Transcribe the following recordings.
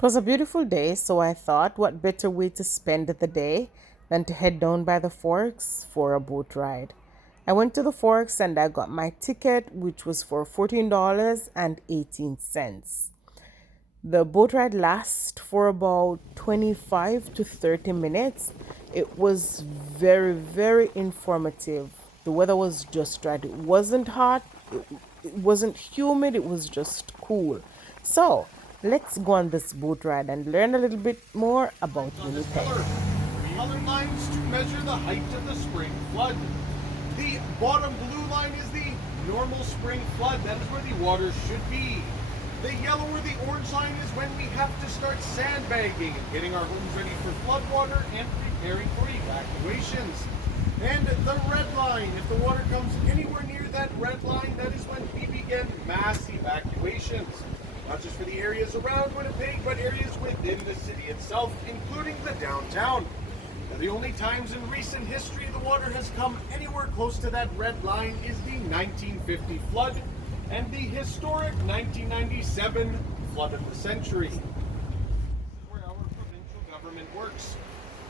It was a beautiful day, so I thought what better way to spend the day than to head down by the Forks for a boat ride. I went to the Forks and I got my ticket, which was for $14.18. The boat ride lasts for about 25 to 30 minutes. It was very, very informative. The weather was just right. It wasn't hot, it wasn't humid, it was just cool. So, let's go on this boat ride and learn a little bit more about On this Winnipeg. pillar. Color lines to measure the height of the spring flood. The bottom blue line is the normal spring flood. That is where the water should be. The yellow or the orange line is when we have to start sandbagging and getting our homes ready for flood water and preparing for evacuations. And the red line, if the water comes anywhere near that red line, that is when we begin mass evacuations. Not just for the areas around Winnipeg, but areas within the city itself, including the downtown. Now, the only times in recent history the water has come anywhere close to that red line is the 1950 flood and the historic 1997 flood of the century. This is where our provincial government works.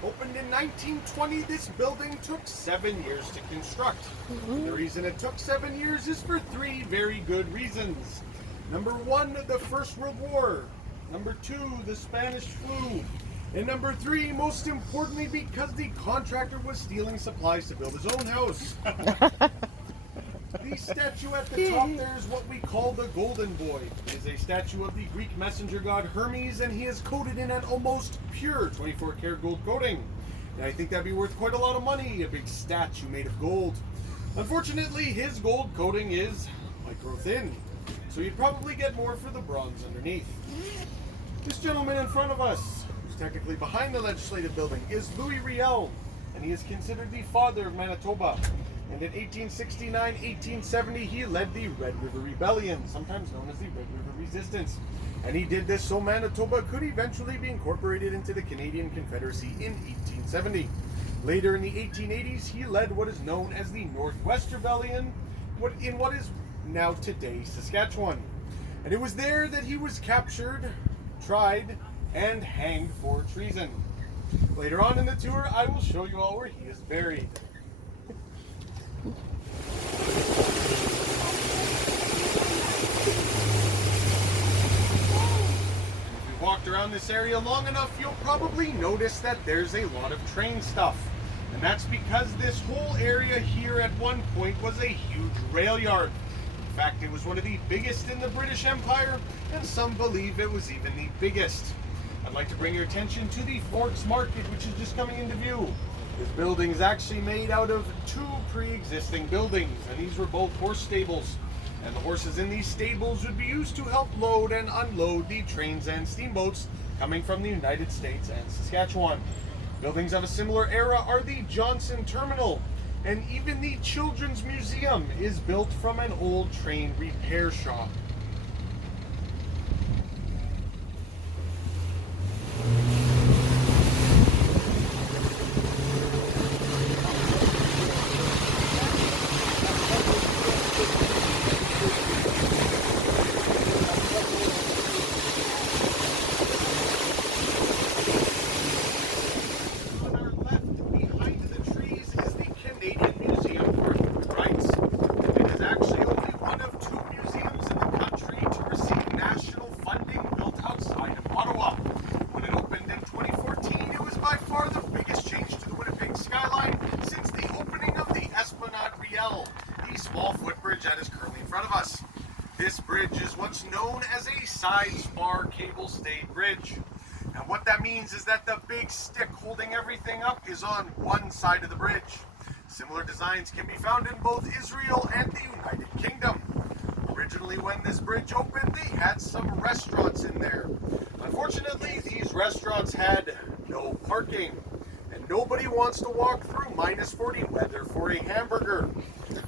Opened in 1920, this building took 7 years to construct. The reason it took 7 years is for three very good reasons. Number one, the First World War. Number two, the Spanish flu. And number three, most importantly, because the contractor was stealing supplies to build his own house. The statue at the top there is what we call the Golden Boy. It is a statue of the Greek messenger god Hermes, and he is coated in an almost pure 24 karat gold coating. And I think that'd be worth quite a lot of money, a big statue made of gold. Unfortunately, his gold coating is micro thin, so you'd probably get more for the bronze underneath. This gentleman in front of us, who's technically behind the legislative building, is Louis Riel, and he is considered the father of Manitoba. And in 1869-1870, he led the Red River Rebellion, sometimes known as the Red River Resistance. And he did this so Manitoba could eventually be incorporated into the Canadian Confederacy in 1870. Later in the 1880s, he led what is known as the Northwest Rebellion in what is now today Saskatchewan. And it was there that he was captured, tried, and hanged for treason. Later on in the tour, I will show you all where he is buried. If you walked around this area long enough, you'll probably notice that there's a lot of train stuff. And that's because this whole area here at one point was a huge rail yard. In fact, it was one of the biggest in the British Empire, and some believe it was even the biggest. I'd like to bring your attention to the Forks Market, which is just coming into view. This building is actually made out of two pre-existing buildings, and these were both horse stables. And the horses in these stables would be used to help load and unload the trains and steamboats coming from the United States and Saskatchewan. Buildings of a similar era are the Johnson Terminal, and even the Children's Museum is built from an old train repair shop. On our left, behind the trees, is the Canadian Museum for Human Rights. It is actually only one of two museums in the country to receive national funding built outside of Ottawa. When it opened in 2014, it was by far the biggest change to the Winnipeg skyline since the opening of the Esplanade Riel, the small footbridge that is currently in front of us. This bridge is what's known as a side spar cable stayed bridge. And what that means is that the big stick holding everything up is on one side of the bridge. Similar designs can be found in both Israel and the United Kingdom. Originally, when this bridge opened, they had some restaurants in there. Unfortunately, these restaurants had no parking, and nobody wants to walk through minus 40 weather for a hamburger.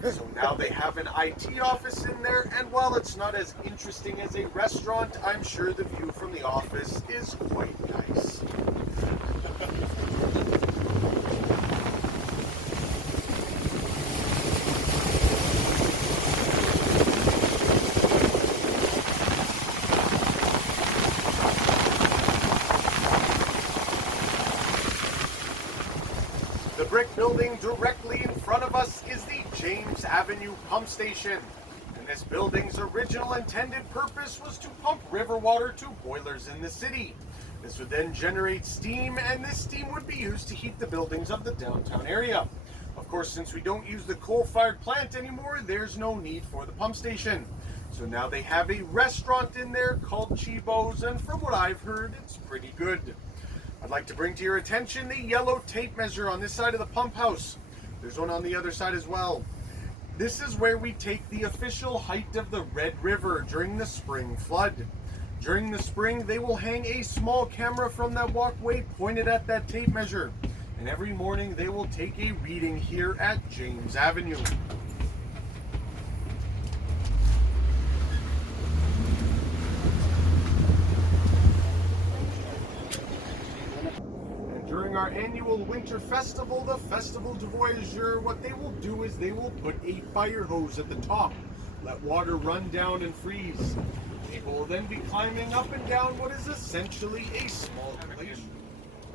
So now they have an IT office in there, and while it's not as interesting as a restaurant, I'm sure the view from the office is quite nice. brick building directly in front of us is the James Avenue Pump Station. And this building's original intended purpose was to pump river water to boilers in the city. This would then generate steam, and this steam would be used to heat the buildings of the downtown area. Of course, since we don't use the coal-fired plant anymore, there's no need for the pump station. So now they have a restaurant in there called Chibo's, and from what I've heard, it's pretty good. I'd like to bring to your attention the yellow tape measure on this side of the pump house. There's one on the other side as well. This is where we take the official height of the Red River during the spring flood. During the spring, they will hang a small camera from that walkway pointed at that tape measure. And every morning they will take a reading here at James Avenue. During our annual winter festival, the Festival du Voyageur, what they will do is they will put a fire hose at the top, let water run down and freeze. People will then be climbing up and down what is essentially a small glacier.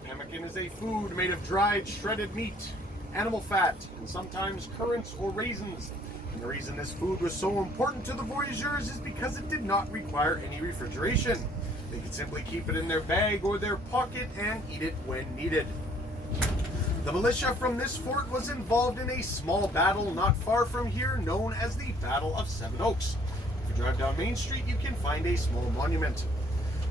Pemmican is a food made of dried, shredded meat, animal fat, and sometimes currants or raisins. And the reason this food was so important to the voyageurs is because it did not require any refrigeration. They could simply keep it in their bag or their pocket and eat it when needed. The militia from this fort was involved in a small battle not far from here known as the Battle of Seven Oaks. If you drive down Main Street, you can find a small monument.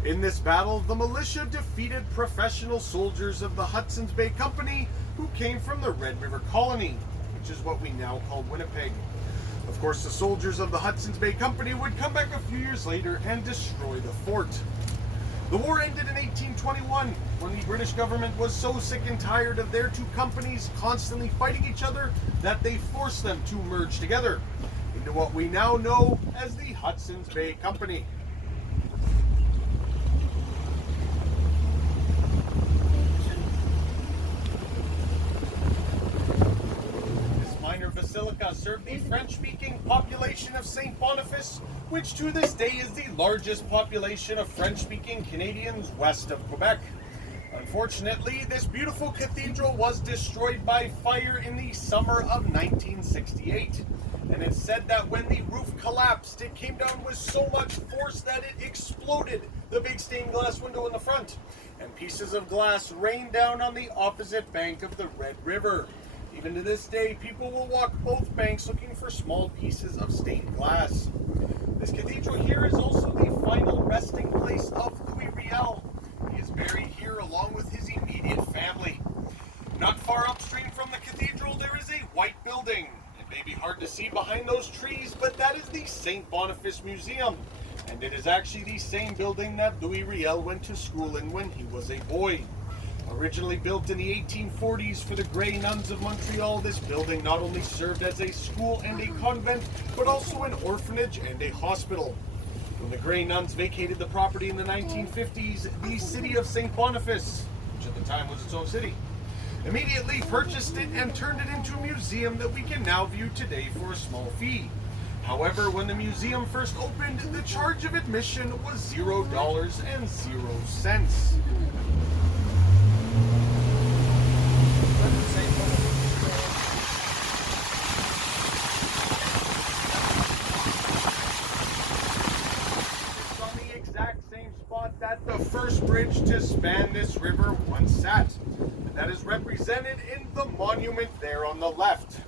In this battle, the militia defeated professional soldiers of the Hudson's Bay Company who came from the Red River Colony, which is what we now call Winnipeg. Of course, the soldiers of the Hudson's Bay Company would come back a few years later and destroy the fort. The war ended in 1821 when the British government was so sick and tired of their two companies constantly fighting each other that they forced them to merge together into what we now know as the Hudson's Bay Company. Basilica served the French-speaking population of St. Boniface, which to this day is the largest population of French-speaking Canadians west of Quebec. Unfortunately, this beautiful cathedral was destroyed by fire in the summer of 1968. And it's said that when the roof collapsed, it came down with so much force that it exploded the big stained glass window in the front, and pieces of glass rained down on the opposite bank of the Red River. Even to this day, people will walk both banks looking for small pieces of stained glass. This cathedral here is also the final resting place of Louis Riel. He is buried here along with his immediate family. Not far upstream from the cathedral, there is a white building. It may be hard to see behind those trees, but that is the St. Boniface Museum. And it is actually the same building that Louis Riel went to school in when he was a boy. Originally built in the 1840s for the Grey Nuns of Montreal, this building not only served as a school and a convent, but also an orphanage and a hospital. When the Grey Nuns vacated the property in the 1950s, the city of St. Boniface, which at the time was its own city, immediately purchased it and turned it into a museum that we can now view today for a small fee. However, when the museum first opened, the charge of admission was $0.00. That the first bridge to span this river once sat. And that is represented in the monument there on the left.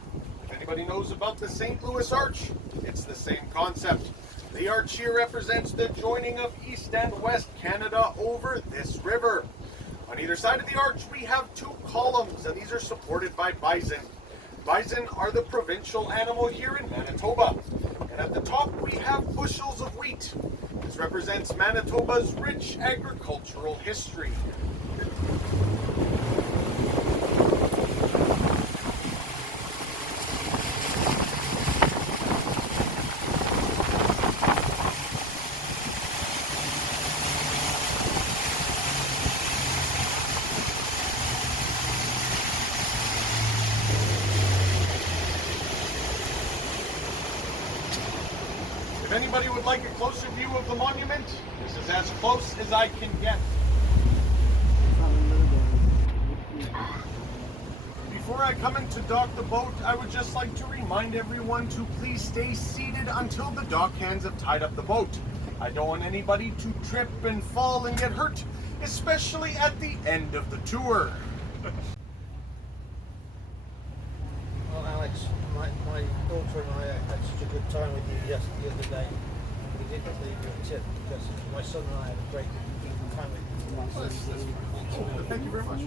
If anybody knows about the St. Louis Arch, it's the same concept. The arch here represents the joining of East and West Canada over this river. On either side of the arch, we have two columns, and these are supported by bison. Bison are the provincial animal here in Manitoba. And at the top, we have bushels of wheat. This represents Manitoba's rich agricultural history. If anybody would like a closer view of the monument, this is as close as I can get. Before I come in to dock the boat, I would just like to remind everyone to please stay seated until the dock hands have tied up the boat. I don't want anybody to trip and fall and get hurt, especially at the end of the tour. Well, Alex, my daughter and I had such a good time with you the other day. We didn't leave you a tip because my son and I had a great time with you. Thank you very much.